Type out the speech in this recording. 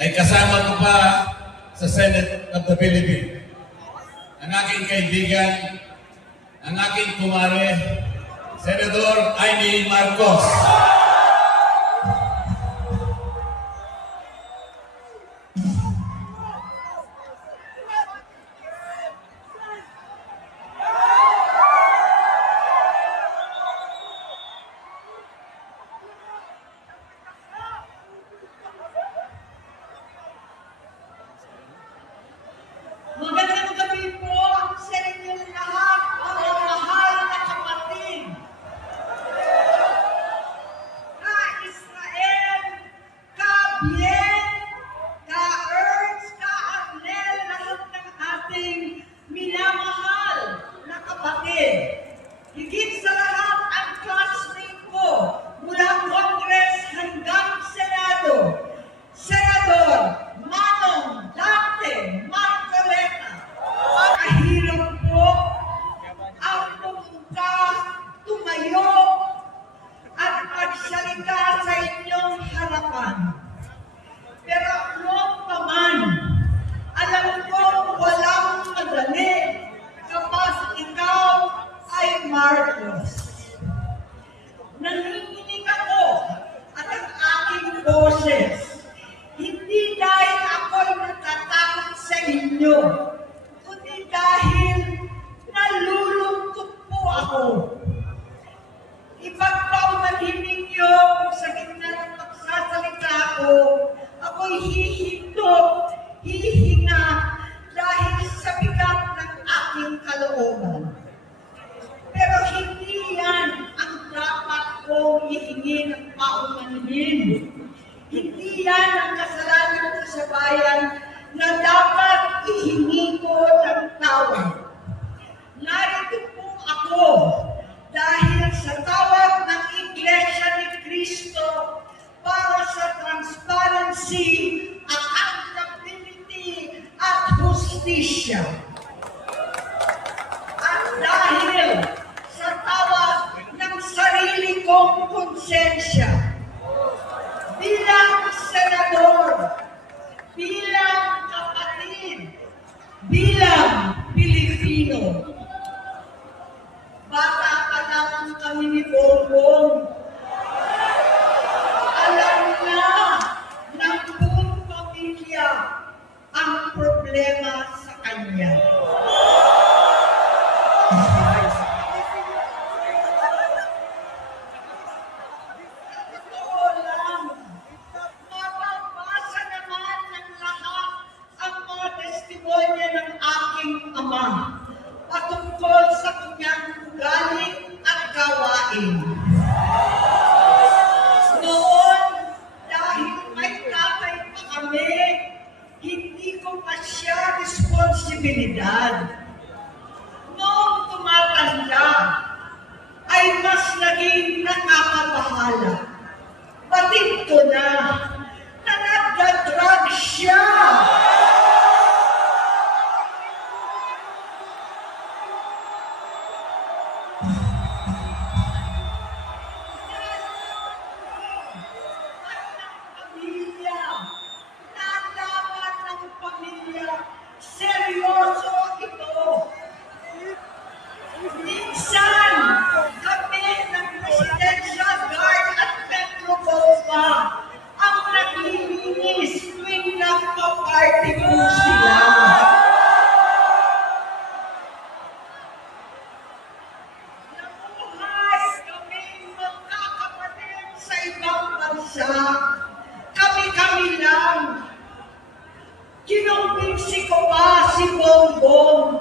ay kasama ko pa sa Senate of the Philippines. Ang aking kaibigan, ang aking kumare, Senador Amy Marcos. Magandang gabi po sa inyong lahat, mga mahal na kapatid. Ka-Israel, ka-Bien, ka-Ernst, ka-Arnel, lahat ng ating minamahal na kapatid. Higit sa lahat ang classmate ko mula Congress hanggang Senado, Senador Manong Dante Marcoleta. Mahirap po ang pumunta, tumayo, at magsalita sa inyong harapan. Pero noon pa man, alam ko walang madali kapag ikaw ay Marcos. Nanginginig ako at ang aking boses. Hindi dahil ako'y natatakot sa inyo, kundi dahil nalulungkot po ako. Ipagpaumanhinig niyo kung sa gitna ng pagsasalita ko, ako'y hihinto, hihinga dahil sa bigat ng aking kalooban. Pero hindi yan ang dapat kong ihingi ng paumanhin. Hindi yan ang kasalanan sa bayan na dapat ihingi ko ng tawad. Narito po ako dahil sa tawag ng Iglesia ni Cristo para sa transparency, accountability, at hustisya. At dahil sa tawag ng sarili kong konsensya, bilang senador, bilang kapatid, bilang Pilipino. Bata pa lang kami ni Bongbong. Alam na ng buong pamilya ang problema sa kanya. Patungkol sa kanyang ugali at gawain. Noon, dahil may tatay pa kami, hindi ko pa siya responsibilidad. Noong tumatanda, ay mas naging nakakabahala. Batid ko na nagdadrag siya. Seryoso ito. Minsan, kami ng Presidential Guard at Metro Bomba ang naglilinis tuwing nagpa-party po sila. Nabuhay kami magkakapatid sa ibang bansa. Kami-kami lang. Kinumbinsi ko pa si Bongbong